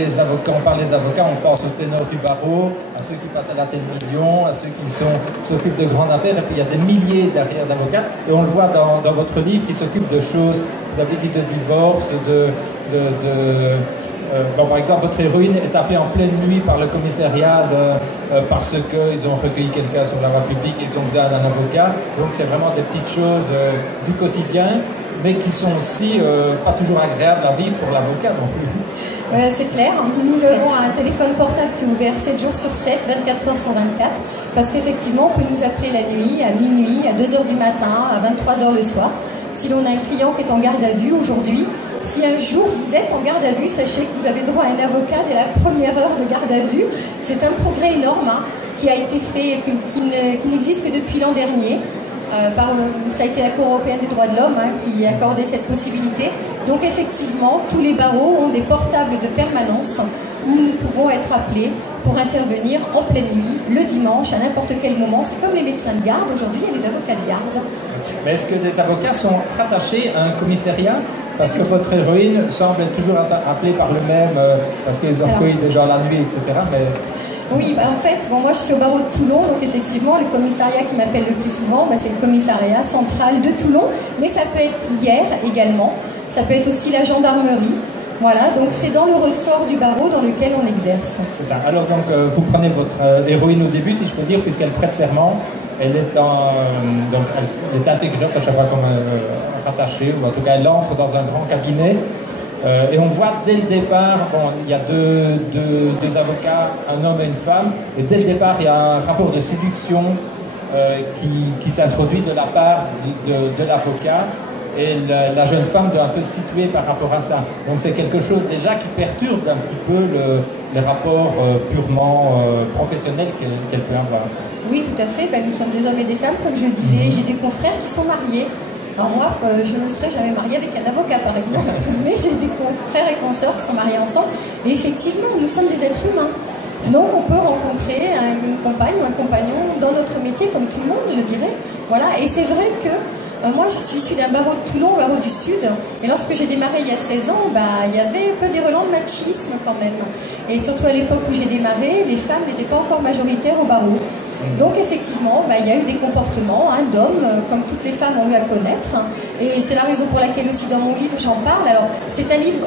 Les avocats, on parle des avocats, on pense au ténor du barreau, à ceux qui passent à la télévision, à ceux qui s'occupent de grandes affaires, et puis il y a des milliers derrière d'avocats, et on le voit dans votre livre qui s'occupe de choses, vous avez dit de divorce, bon, par exemple, votre héroïne est appelée en pleine nuit par le commissariat parce qu'ils ont recueilli quelqu'un sur la voie publique et ils ont besoin d'un avocat, donc c'est vraiment des petites choses du quotidien, mais qui sont aussi pas toujours agréables à vivre pour l'avocat non plus. C'est clair, nous avons un téléphone portable qui est ouvert 7 jours sur 7, 24 heures sur 24, parce qu'effectivement, on peut nous appeler la nuit, à minuit, à 2 heures du matin, à 23 heures le soir. Si l'on a un client qui est en garde à vue aujourd'hui, si un jour vous êtes en garde à vue, sachez que vous avez droit à un avocat dès la première heure de garde à vue. C'est un progrès énorme qui a été fait, qui n'existe que depuis l'an dernier. Ça a été la Cour européenne des droits de l'homme qui accordait cette possibilité. Donc effectivement, tous les barreaux ont des portables de permanence où nous pouvons être appelés pour intervenir en pleine nuit, le dimanche, à n'importe quel moment. C'est comme les médecins de garde, aujourd'hui il y a les avocats de garde. Mais est-ce que des avocats sont rattachés à un commissariat? Parce que votre héroïne semble être toujours appelée par le même, parce qu'ils ont recueilli des gens la nuit, etc. Mais... Oui, en fait, moi je suis au barreau de Toulon, donc effectivement, le commissariat qui m'appelle le plus souvent, c'est le commissariat central de Toulon, mais ça peut être hier également, ça peut être aussi la gendarmerie. Voilà, donc c'est dans le ressort du barreau dans lequel on exerce. C'est ça. Alors donc, vous prenez votre héroïne au début, si je peux dire, puisqu'elle prête serment. Elle est, donc elle est intégrée, je ne sais pas comment rattachée, ou en tout cas elle entre dans un grand cabinet. Et on voit dès le départ, bon, il y a deux avocats, un homme et une femme, et dès le départ il y a un rapport de séduction qui s'introduit de la part de l'avocat, et la jeune femme doit un peu se situer par rapport à ça. Donc c'est quelque chose déjà qui perturbe un petit peu les rapports purement professionnels qu'elle peut avoir. Oui, tout à fait. Nous sommes des hommes et des femmes, comme je disais. J'ai des confrères qui sont mariés. Alors moi, je ne serais jamais mariée avec un avocat, par exemple. Mais j'ai des confrères et consoeurs qui sont mariés ensemble. Et effectivement, nous sommes des êtres humains. Donc on peut rencontrer une compagne ou un compagnon dans notre métier, comme tout le monde, je dirais. Voilà. Et c'est vrai que moi, je suis issue d'un barreau de Toulon, barreau du Sud. Et lorsque j'ai démarré il y a 16 ans, il y avait un peu des relents de machisme quand même. Et surtout à l'époque où j'ai démarré, les femmes n'étaient pas encore majoritaires au barreau. Donc effectivement, il y a eu des comportements d'hommes, comme toutes les femmes ont eu à connaître. Et c'est la raison pour laquelle aussi dans mon livre, j'en parle. Alors, c'est un livre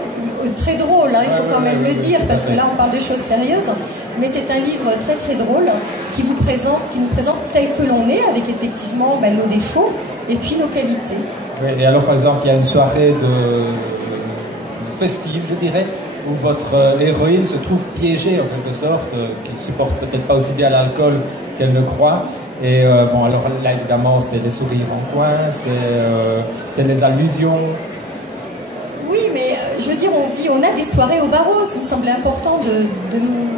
très drôle, il faut quand même le dire, parce que là, on parle de choses sérieuses. Mais c'est un livre très très drôle qui nous présente tel que l'on est, avec effectivement nos défauts et puis nos qualités. Oui, et alors, par exemple, il y a une soirée festive, je dirais, où votre héroïne se trouve piégée en quelque sorte, qui ne supporte peut-être pas aussi bien l'alcool qu'elle le croit. Et bon, alors là évidemment c'est les sourires en coin, c'est les allusions. Oui, mais je veux dire, on a des soirées au barreau. Ça me semblait important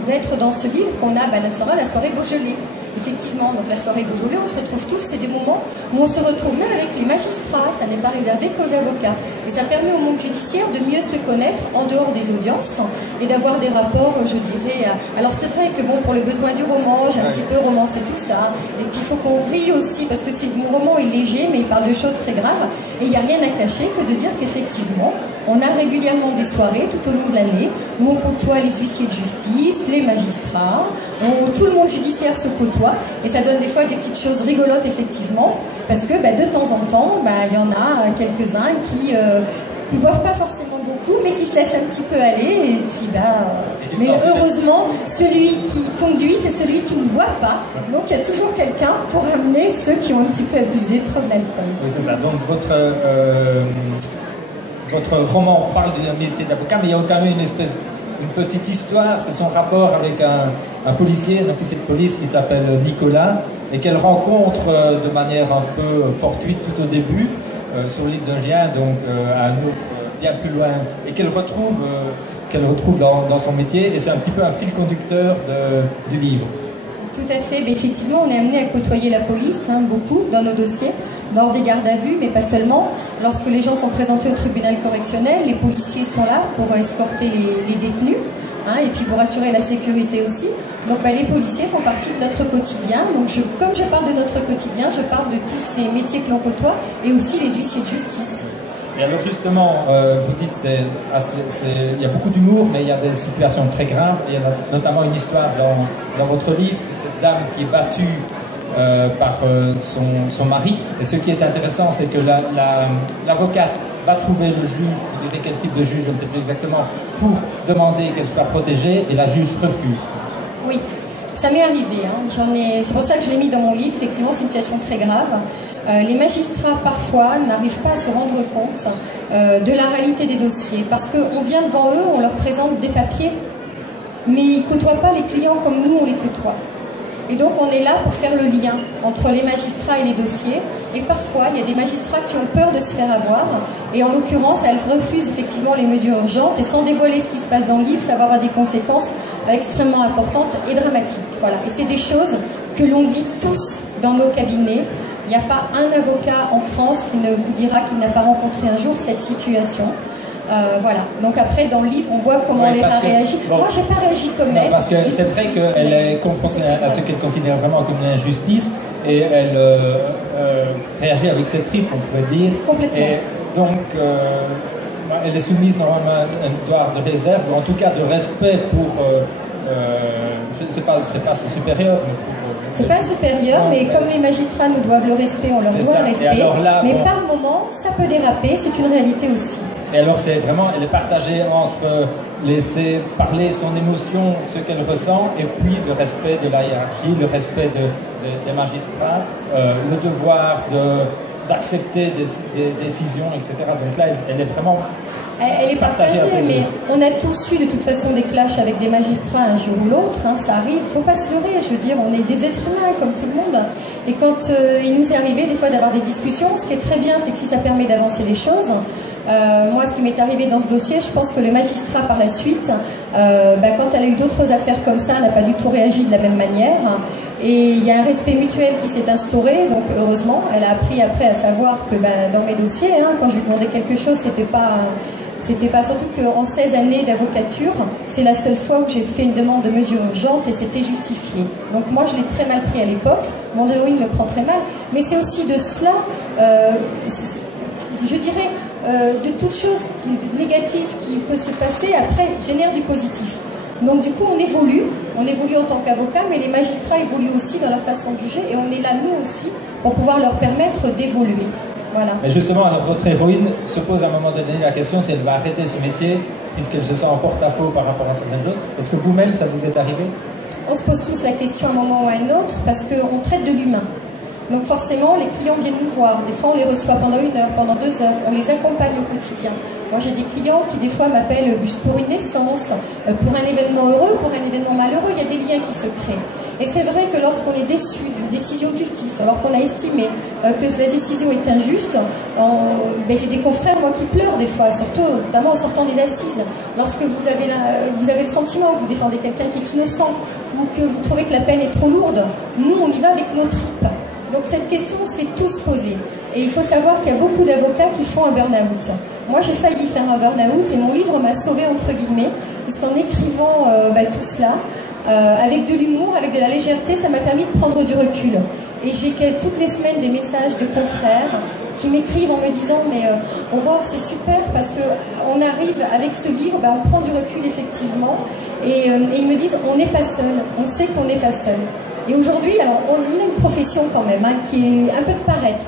d'être dans ce livre qu'on a notre soirée, la soirée Beaujolais. Effectivement, donc la soirée Beaujolais, on se retrouve tous, c'est des moments où on se retrouve même avec les magistrats, ça n'est pas réservé qu'aux avocats. Et ça permet au monde judiciaire de mieux se connaître en dehors des audiences et d'avoir des rapports, je dirais... Alors c'est vrai que bon, pour le besoin du roman, j'ai un petit peu romancé tout ça, et qu'il faut qu'on rie aussi, parce que mon roman est léger, mais il parle de choses très graves, et il n'y a rien à cacher que de dire qu'effectivement, on a régulièrement des soirées tout au long de l'année où on côtoie les huissiers de justice, les magistrats, où tout le monde judiciaire se côtoie, et ça donne des fois des petites choses rigolotes effectivement, parce que de temps en temps, il y en a quelques-uns qui ne boivent pas forcément beaucoup, mais qui se laissent un petit peu aller, et puis mais heureusement, celui qui conduit, c'est celui qui ne boit pas, donc il y a toujours quelqu'un pour amener ceux qui ont un petit peu abusé trop de l'alcool. Oui, c'est ça. Donc votre roman parle d'un métier d'avocat, mais il y a quand même une petite histoire, c'est son rapport avec un policier, un officier de police qui s'appelle Nicolas, et qu'elle rencontre de manière un peu fortuite tout au début, sur l'île de Gien, donc à un autre bien plus loin, et qu'elle retrouve dans son métier, et c'est un petit peu un fil conducteur du livre. Tout à fait, mais effectivement on est amené à côtoyer la police, beaucoup dans nos dossiers, lors des gardes à vue, mais pas seulement. Lorsque les gens sont présentés au tribunal correctionnel, les policiers sont là pour escorter les détenus, et puis pour assurer la sécurité aussi. Donc les policiers font partie de notre quotidien. Donc comme je parle de notre quotidien, je parle de tous ces métiers que l'on côtoie, et aussi les huissiers de justice. Et alors justement, vous dites il y a beaucoup d'humour, mais il y a des situations très graves. Il y a notamment une histoire dans votre livre, c'est cette dame qui est battue par son mari. Et ce qui est intéressant, c'est que l'avocate va trouver le juge, vous direz quel type de juge, je ne sais plus exactement, pour demander qu'elle soit protégée, et la juge refuse. Oui. Ça m'est arrivé, hein. C'est pour ça que je l'ai mis dans mon livre. Effectivement, c'est une situation très grave. Les magistrats, parfois, n'arrivent pas à se rendre compte de la réalité des dossiers. Parce qu'on vient devant eux, on leur présente des papiers, mais ils ne côtoient pas les clients comme nous, on les côtoie. Et donc, on est là pour faire le lien entre les magistrats et les dossiers. Et parfois, il y a des magistrats qui ont peur de se faire avoir. Et en l'occurrence, elles refusent effectivement les mesures urgentes. Et sans dévoiler ce qui se passe dans le livre, ça va avoir des conséquences extrêmement importantes et dramatiques. Voilà. Et c'est des choses que l'on vit tous dans nos cabinets. Il n'y a pas un avocat en France qui ne vous dira qu'il n'a pas rencontré un jour cette situation. Voilà. Donc après, dans le livre, on voit comment les a réagi. Bon, moi, je n'ai pas réagi comme elle. Parce que c'est vrai qu'elle est confrontée à ce qu'elle considère vraiment comme une injustice, et elle réagit avec ses tripes, on pourrait dire. Complètement. Et donc, elle est soumise normalement à un devoir de réserve, ou en tout cas de respect pour... c'est pas son supérieur, mais pour... C'est pas supérieur, mais comme les magistrats nous doivent le respect, on leur doit le respect. Mais par moment, ça peut déraper, c'est une réalité aussi. Et alors, c'est vraiment, elle est partagée entre laisser parler son émotion, ce qu'elle ressent, et puis le respect de la hiérarchie, le respect des magistrats, le devoir d'accepter des décisions, etc. Donc là, elle est vraiment... Elle est partagée, mais on a tous eu de toute façon des clashs avec des magistrats un jour ou l'autre, hein, ça arrive, faut pas se leurrer, je veux dire, on est des êtres humains comme tout le monde. Et quand il nous est arrivé des fois d'avoir des discussions, ce qui est très bien, c'est que si ça permet d'avancer les choses, moi ce qui m'est arrivé dans ce dossier, je pense que le magistrat par la suite, quand elle a eu d'autres affaires comme ça, n'a pas du tout réagi de la même manière. Et il y a un respect mutuel qui s'est instauré, donc heureusement, elle a appris après à savoir que dans mes dossiers, hein, quand je lui demandais quelque chose, c'était pas, surtout qu'en 16 années d'avocature, c'est la seule fois où j'ai fait une demande de mesure urgente et c'était justifié. Donc moi, je l'ai très mal pris à l'époque. Mon héroïne le prend très mal. Mais c'est aussi de cela, je dirais, de toute chose négative qui peut se passer, après, génère du positif. Donc du coup, on évolue en tant qu'avocat, mais les magistrats évoluent aussi dans la façon de juger et on est là, nous aussi, pour pouvoir leur permettre d'évoluer. Voilà. Mais justement, alors votre héroïne se pose à un moment donné la question si elle va arrêter ce métier, puisqu'elle se sent en porte-à-faux par rapport à certaines choses. Est-ce que vous-même, ça vous est arrivé? On se pose tous la question à un moment ou à un autre, parce qu'on traite de l'humain. Donc forcément, les clients viennent nous voir. Des fois, on les reçoit pendant 1 heure, pendant 2 heures. On les accompagne au quotidien. Moi, j'ai des clients qui, des fois, m'appellent pour une naissance, pour un événement heureux, pour un événement malheureux. Il y a des liens qui se créent. Et c'est vrai que lorsqu'on est déçu d'une décision de justice, alors qu'on a estimé que la décision est injuste, j'ai des confrères, moi, qui pleurent des fois, surtout, notamment en sortant des assises. Lorsque vous avez le sentiment que vous défendez quelqu'un qui est innocent ou que vous trouvez que la peine est trop lourde, nous, on y va avec nos tripes. Donc cette question, on se l'est tous posée. Et il faut savoir qu'il y a beaucoup d'avocats qui font un burn-out. Moi, j'ai failli faire un burn-out et mon livre m'a sauvée, entre guillemets, puisqu'en écrivant tout cela, avec de l'humour, avec de la légèreté, ça m'a permis de prendre du recul. Et j'ai toutes les semaines des messages de confrères qui m'écrivent en me disant « mais Aurore, c'est super parce qu'on arrive avec ce livre, on prend du recul effectivement. » Et ils me disent « on n'est pas seul, on sait qu'on n'est pas seul. » Et aujourd'hui, on a une profession quand même, hein, qui est un peu de paraître.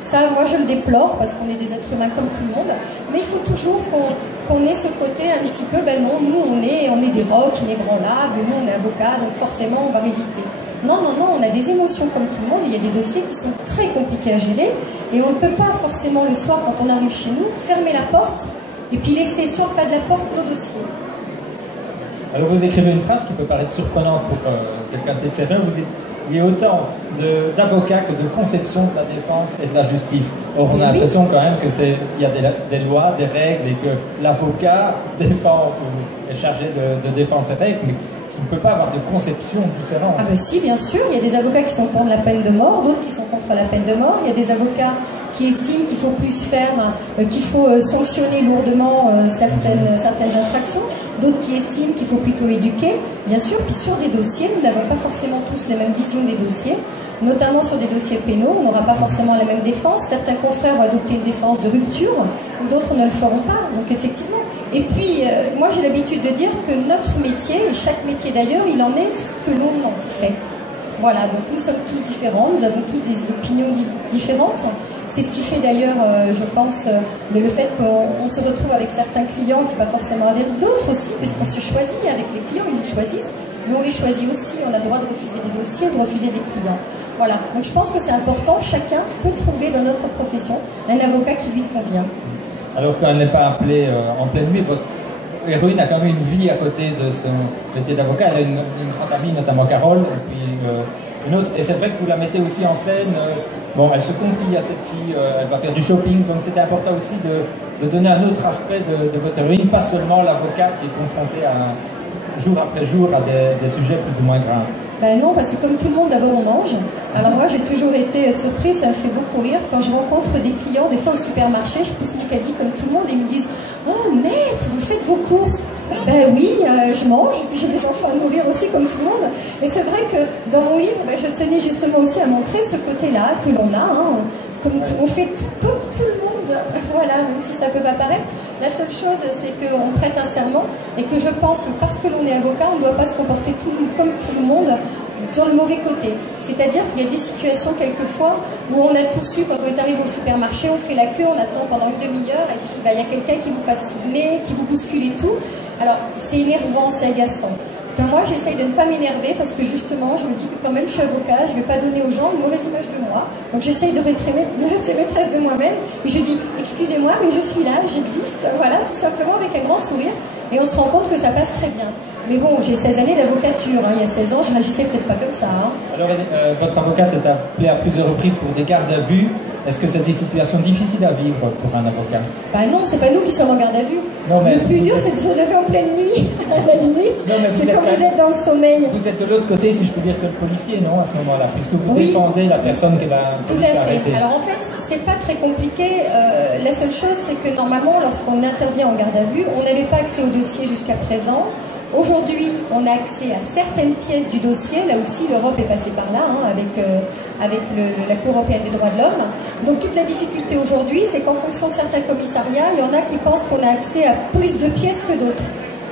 Ça, moi, je le déplore, parce qu'on est des êtres humains comme tout le monde. Mais il faut toujours qu'on ait ce côté un petit peu, non, nous, on est des rocs inébranlables, nous, on est avocats, donc forcément, on va résister. Non, non, non, on a des émotions comme tout le monde, il y a des dossiers qui sont très compliqués à gérer, et on ne peut pas forcément, le soir, quand on arrive chez nous, fermer la porte, et puis laisser sur le pas de la porte nos dossiers. Alors vous écrivez une phrase qui peut paraître surprenante pour quelqu'un de sérieux. Vous dites il y a autant d'avocats que de conception de la défense et de la justice. Or on a l'impression quand même qu'il y a des lois, des règles et que l'avocat défend ou est chargé de défendre ces règles, mais qui ne peut pas avoir de conception différente. Ah ben si, bien sûr, il y a des avocats qui sont pour la peine de mort, d'autres qui sont contre la peine de mort, il y a des avocats qui estiment qu'il faut plus faire, qu'il faut sanctionner lourdement certaines infractions, d'autres qui estiment qu'il faut plutôt éduquer, bien sûr. Puis sur des dossiers, nous n'avons pas forcément tous la même vision des dossiers, notamment sur des dossiers pénaux, on n'aura pas forcément la même défense. Certains confrères vont adopter une défense de rupture, d'autres ne le feront pas, donc effectivement. Et puis, moi j'ai l'habitude de dire que notre métier, et chaque métier d'ailleurs, il en est ce que l'on en fait. Voilà, donc nous sommes tous différents, nous avons tous des opinions différentes. C'est ce qui fait d'ailleurs, je pense, le fait qu'on se retrouve avec certains clients, puis pas forcément avec d'autres aussi, puisqu'on se choisit avec les clients, ils nous choisissent, mais on les choisit aussi, on a le droit de refuser des dossiers, de refuser des clients. Voilà, donc je pense que c'est important, chacun peut trouver dans notre profession un avocat qui lui convient. Alors qu'elle n'est pas appelée en pleine nuit, votre héroïne a quand même une vie à côté de son métier d'avocat. Elle a une grande amie, notamment Carole, et puis une autre. Et c'est vrai que vous la mettez aussi en scène. Bon, elle se confie à cette fille, elle va faire du shopping, donc c'était important aussi de donner un autre aspect de votre héroïne, pas seulement l'avocate qui est confrontée jour après jour à des sujets plus ou moins graves. Ben non, parce que comme tout le monde, d'abord on mange. Alors moi j'ai toujours été surprise, ça me fait beaucoup rire quand je rencontre des clients, des fois au supermarché, je pousse mon caddie comme tout le monde et ils me disent « Oh maître, vous faites vos courses ?» Ben oui, je mange et puis j'ai des enfants à nourrir aussi comme tout le monde. Et c'est vrai que dans mon livre, ben, je tenais justement aussi à montrer ce côté-là que l'on a, hein, on fait tout, comme tout le monde, voilà, même si ça peut pas paraître. La seule chose, c'est qu'on prête un serment et que je pense que parce que l'on est avocat, on ne doit pas se comporter comme tout le monde dans le mauvais côté. C'est-à-dire qu'il y a des situations quelquefois où on a tous eu, quand on est arrivé au supermarché, on fait la queue, on attend pendant une demi-heure et puis bah, il y a quelqu'un qui vous passe sous le nez, qui vous bouscule et tout. Alors c'est énervant, c'est agaçant. Donc, moi j'essaye de ne pas m'énerver parce que justement je me dis que quand même je suis avocat, je ne vais pas donner aux gens une mauvaise image de moi. Donc j'essaye de rester maîtresse de moi-même et je dis excusez-moi mais je suis là, j'existe, voilà, tout simplement avec un grand sourire et on se rend compte que ça passe très bien. Mais bon, j'ai 16 années d'avocature, hein. Il y a 16 ans je réagissais peut-être pas comme ça. Hein. Alors votre avocate est appelée à plusieurs reprises pour des gardes à vue. Est-ce que c'est des situations difficiles à vivre pour un avocat? Bah non, c'est pas nous qui sommes en garde à vue. Non, mais le plus dur, c'est de se lever en pleine nuit, à la limite. C'est quand vous êtes dans le sommeil. Vous êtes de l'autre côté, si je peux dire, que le policier, non, à ce moment-là, puisque vous défendez la personne qui va tout à fait. Arrêter. Alors en fait, c'est pas très compliqué. La seule chose, c'est que normalement, lorsqu'on intervient en garde à vue, on n'avait pas accès au dossier jusqu'à présent. Aujourd'hui, on a accès à certaines pièces du dossier. Là aussi, l'Europe est passée par là, hein, avec la Cour européenne des droits de l'homme. Donc, toute la difficulté aujourd'hui, c'est qu'en fonction de certains commissariats, il y en a qui pensent qu'on a accès à plus de pièces que d'autres.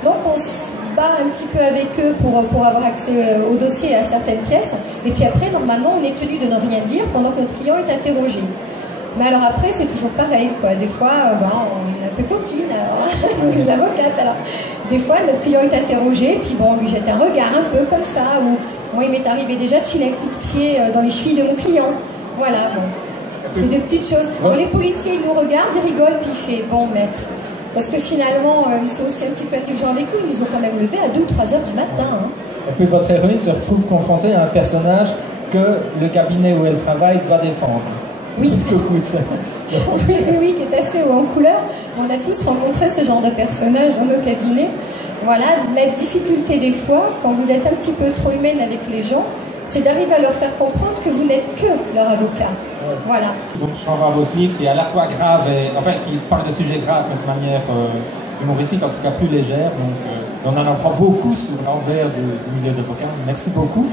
Donc, on se bat un petit peu avec eux pour avoir accès au dossier et à certaines pièces. Et puis après, normalement, on est tenu de ne rien dire pendant que notre client est interrogé. Mais alors après, c'est toujours pareil, quoi. Des fois, on est un peu coquine, alors, les avocates. Alors, des fois, notre client est interrogé, puis bon, on lui jette un regard un peu comme ça, ou moi, il m'est arrivé déjà de filer un coup de pied dans les chevilles de mon client. Voilà, bon. C'est des petites choses. Bon, les policiers, ils nous regardent, ils rigolent, puis ils font, bon, maître. Parce que finalement, ils sont aussi un petit peu indulgents avec nous. Ils nous ont quand même levé à 2 ou 3 heures du matin. Hein. Et puis, votre héroïne se retrouve confrontée à un personnage que le cabinet où elle travaille doit défendre. Oui. Oui, qui est assez haut en couleur. On a tous rencontré ce genre de personnage dans nos cabinets. Voilà, la difficulté des fois, quand vous êtes un petit peu trop humaine avec les gens, c'est d'arriver à leur faire comprendre que vous n'êtes que leur avocat. Ouais. Voilà. Donc je renvoie à votre livre qui est à la fois grave et enfin qui parle de sujets graves de manière humoristique, en tout cas plus légère. Donc on en apprend beaucoup sur l'envers du milieu d'avocat. Merci beaucoup.